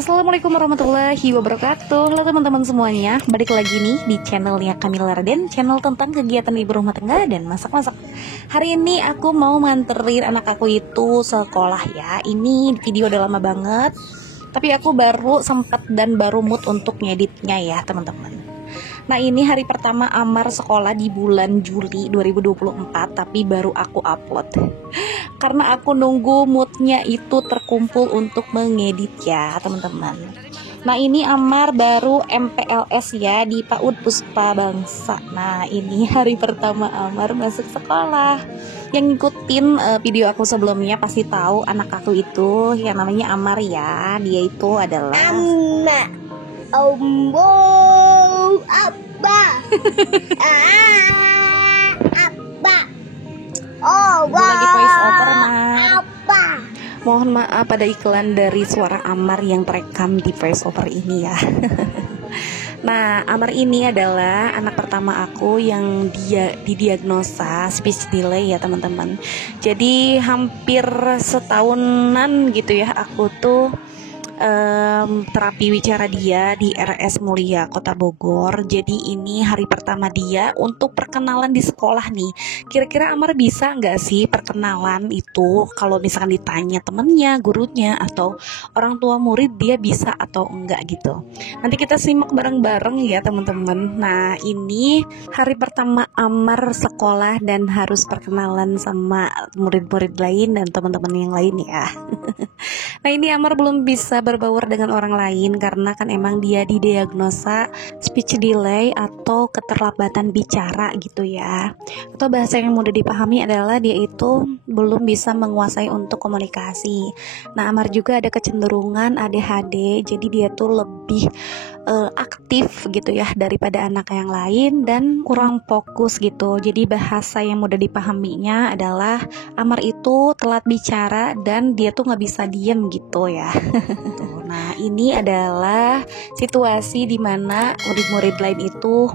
Assalamualaikum warahmatullahi wabarakatuh. Halo teman-teman semuanya, balik lagi nih di channelnya Kamila Raden, channel tentang kegiatan ibu rumah tangga dan masak-masak. Hari ini aku mau nganterin anak aku itu sekolah ya. Ini video udah lama banget, tapi aku baru sempat dan baru mood untuk ngeditnya ya teman-teman. Nah, ini hari pertama Amar sekolah di bulan Juli 2024, tapi baru aku upload karena aku nunggu moodnya itu terkumpul untuk mengedit ya teman-teman. Nah, ini Amar baru MPLS ya di PAUD Puspa Bangsa. Nah, ini hari pertama Amar masuk sekolah. Yang ngikutin video aku sebelumnya pasti tahu anak aku itu yang namanya Amar ya. Dia itu adalah Ombo Abba Abba Gue lagi voice over Abba. Mohon maaf pada iklan dari suara Amar yang terekam di voice over ini ya. Nah, Amar ini adalah anak pertama aku yang dia didiagnosa speech delay ya teman-teman. Jadi hampir setahunan gitu ya aku tuh terapi wicara dia di RS Mulia Kota Bogor. Jadi ini hari pertama dia untuk perkenalan di sekolah nih. Kira-kira Amar bisa nggak sih perkenalan itu? Kalau misalkan ditanya temennya, gurunya, atau orang tua murid, dia bisa atau enggak gitu. Nanti kita simak bareng-bareng ya teman-teman. Nah, ini hari pertama Amar sekolah dan harus perkenalan sama murid-murid lain dan teman-teman yang lain ya. Nah, ini Amar belum bisa berbaur dengan orang lain karena kan emang dia didiagnosa speech delay atau keterlambatan bicara gitu ya. Atau bahasa yang mudah dipahami adalah dia itu belum bisa menguasai untuk komunikasi. Nah, Amar juga ada kecenderungan ADHD, jadi dia tuh lebih aktif gitu ya daripada anak yang lain dan kurang fokus gitu. Jadi bahasa yang mudah dipahaminya adalah Amar itu telat bicara dan dia tuh nggak bisa diem gitu ya. Nah, ini adalah situasi di mana murid-murid lain itu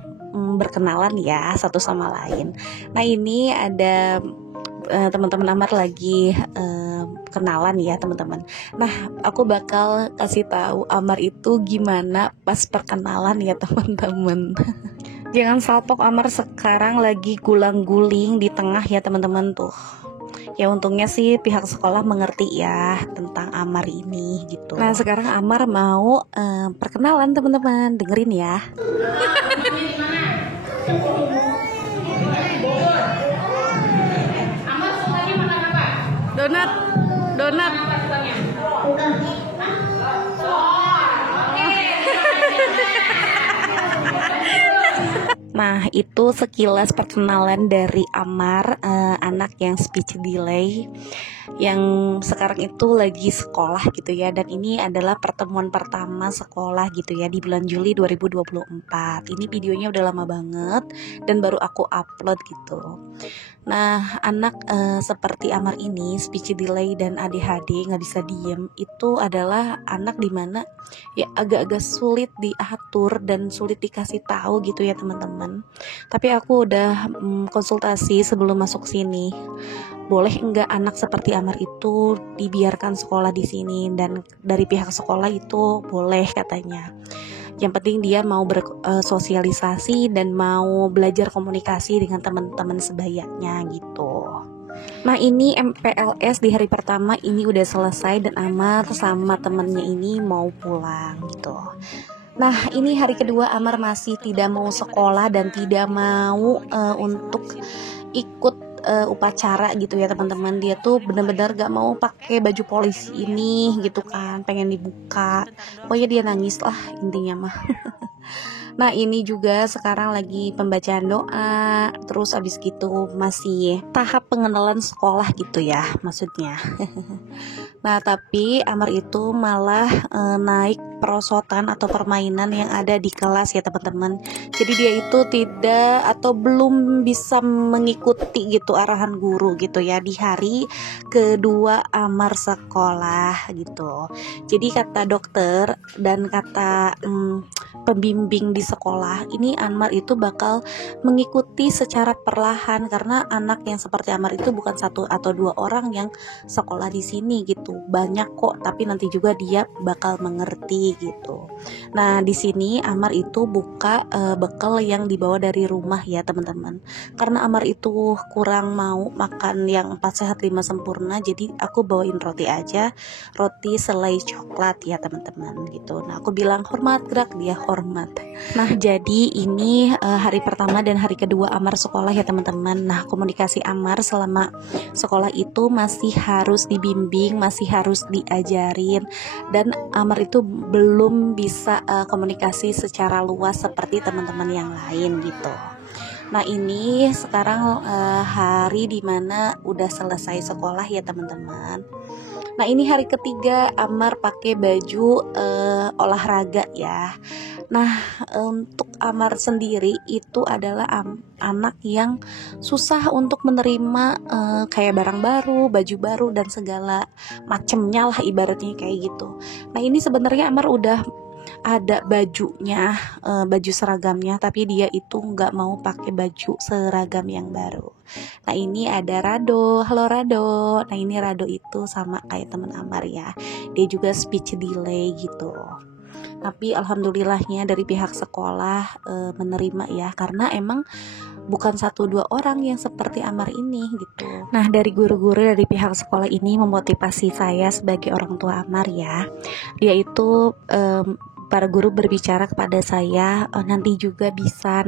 berkenalan ya satu sama lain. Nah, ini ada teman-teman Amar lagi kenalan ya teman-teman. Nah, aku bakal kasih tahu Amar itu gimana pas perkenalan ya teman-teman. Jangan salpok, Amar sekarang lagi gulang-guling di tengah ya teman-teman tuh. Ya untungnya sih pihak sekolah mengerti ya tentang Amar ini gitu. Nah, sekarang Amar mau perkenalan teman-teman, dengerin ya. Donat. Nah, itu sekilas perkenalan dari Amar, anak yang speech delay yang sekarang itu lagi sekolah gitu ya. Dan ini adalah pertemuan pertama sekolah gitu ya di bulan Juli 2024. Ini videonya udah lama banget dan baru aku upload gitu. Nah, anak seperti Amar ini, speech delay dan ADHD, nggak bisa diem, itu adalah anak dimana ya agak-agak sulit diatur dan sulit dikasih tahu gitu ya teman-teman. Tapi aku udah konsultasi sebelum masuk sini. Boleh enggak anak seperti Amar itu dibiarkan sekolah di sini, dan dari pihak sekolah itu boleh katanya. Yang penting dia mau bersosialisasi dan mau belajar komunikasi dengan teman-teman sebayanya gitu. Nah, ini MPLS di hari pertama ini udah selesai dan Amar sama temennya ini mau pulang gitu. Nah, ini hari kedua Amar masih tidak mau sekolah dan tidak mau untuk ikut upacara gitu ya teman-teman. Dia tuh benar-benar gak mau pakai baju polisi ini gitu kan, pengen dibuka. Pokoknya dia nangis lah intinya mah. Nah, ini juga sekarang lagi pembacaan doa, terus abis gitu masih tahap pengenalan sekolah gitu ya maksudnya. Nah, tapi Amar itu malah naik perosotan atau permainan yang ada di kelas ya teman-teman. Jadi dia itu tidak atau belum bisa mengikuti gitu arahan guru gitu ya di hari kedua Amar sekolah gitu. Jadi kata dokter dan kata pembimbing di sekolah, ini Anmar itu bakal mengikuti secara perlahan, karena anak yang seperti Anmar itu bukan satu atau dua orang yang sekolah di sini gitu, banyak kok, tapi nanti juga dia bakal mengerti gitu. Nah di sini Anmar itu buka bekal yang dibawa dari rumah ya teman-teman, karena Anmar itu kurang mau makan yang 4 sehat 5 sempurna, jadi aku bawain roti aja, roti selai coklat ya teman-teman gitu. Nah aku bilang hormat, gerak, dia hormat. Nah jadi ini hari pertama dan hari kedua Amar sekolah ya teman-teman. Nah komunikasi Amar selama sekolah itu masih harus dibimbing, masih harus diajarin, dan Amar itu belum bisa komunikasi secara luas seperti teman-teman yang lain gitu. Nah ini sekarang hari dimana udah selesai sekolah ya teman-teman. Nah ini hari ketiga Amar pakai baju olahraga ya. Nah untuk Amar sendiri itu adalah anak yang susah untuk menerima kayak barang baru, baju baru dan segala macemnya lah ibaratnya kayak gitu. Nah ini sebenarnya Amar udah ada bajunya, baju seragamnya, tapi dia itu nggak mau pakai baju seragam yang baru. Nah ini ada Rado, halo Rado. Nah ini Rado itu sama kayak teman Amar ya, dia juga speech delay gitu. Tapi alhamdulillahnya dari pihak sekolah menerima ya, karena emang bukan 1-2 orang yang seperti Amar ini gitu. Nah dari guru-guru dari pihak sekolah ini memotivasi saya sebagai orang tua Amar ya. Dia itu para guru berbicara kepada saya, nanti juga bisa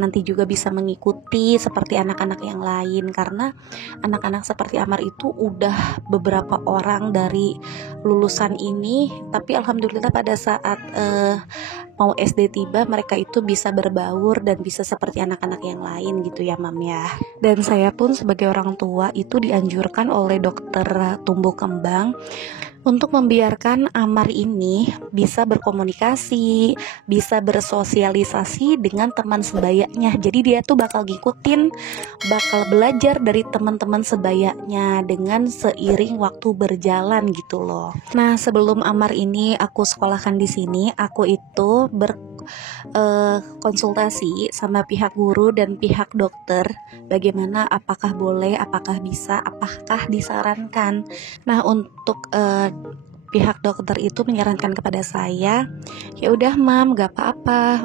mengikuti seperti anak-anak yang lain, karena anak-anak seperti Amar itu udah beberapa orang dari lulusan ini, tapi alhamdulillah pada saat mau SD tiba mereka itu bisa berbaur dan bisa seperti anak-anak yang lain gitu ya Mam ya. Dan saya pun sebagai orang tua itu dianjurkan oleh dokter tumbuh kembang untuk membiarkan Amar ini bisa berkomunikasi, bisa bersosialisasi dengan teman sebayanya. Jadi dia tuh bakal ngikutin, bakal belajar dari teman-teman sebayanya dengan seiring waktu berjalan gitu loh. Nah sebelum Amar ini aku sekolahkan di sini, aku itu konsultasi sama pihak guru dan pihak dokter, bagaimana, apakah boleh, apakah bisa, apakah disarankan. Nah untuk pihak dokter itu menyarankan kepada saya, ya udah Mam, gak apa-apa,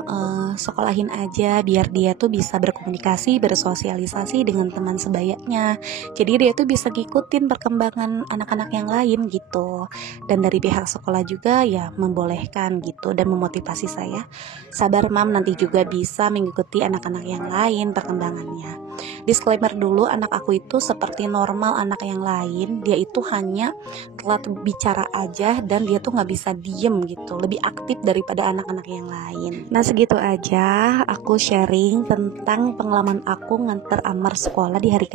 sekolahin aja biar dia tuh bisa berkomunikasi, bersosialisasi dengan teman sebayanya. Jadi dia tuh bisa ngikutin perkembangan anak-anak yang lain gitu. Dan dari pihak sekolah juga ya membolehkan gitu dan memotivasi saya, sabar Mam, nanti juga bisa mengikuti anak-anak yang lain perkembangannya. Disclaimer dulu, anak aku itu seperti normal anak yang lain, dia itu hanya telat bicara aja dan dia tuh nggak bisa diem gitu, lebih aktif daripada anak-anak yang lain. Nah segitu aja aku sharing tentang pengalaman aku nganter Amar sekolah di hari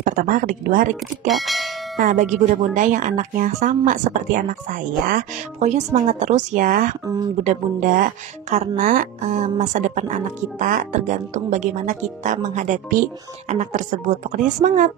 pertama, hari kedua, hari ketiga. Nah bagi bunda-bunda yang anaknya sama seperti anak saya, pokoknya semangat terus ya bunda-bunda, karena masa depan anak kita tergantung bagaimana kita menghadapi anak tersebut. Pokoknya semangat.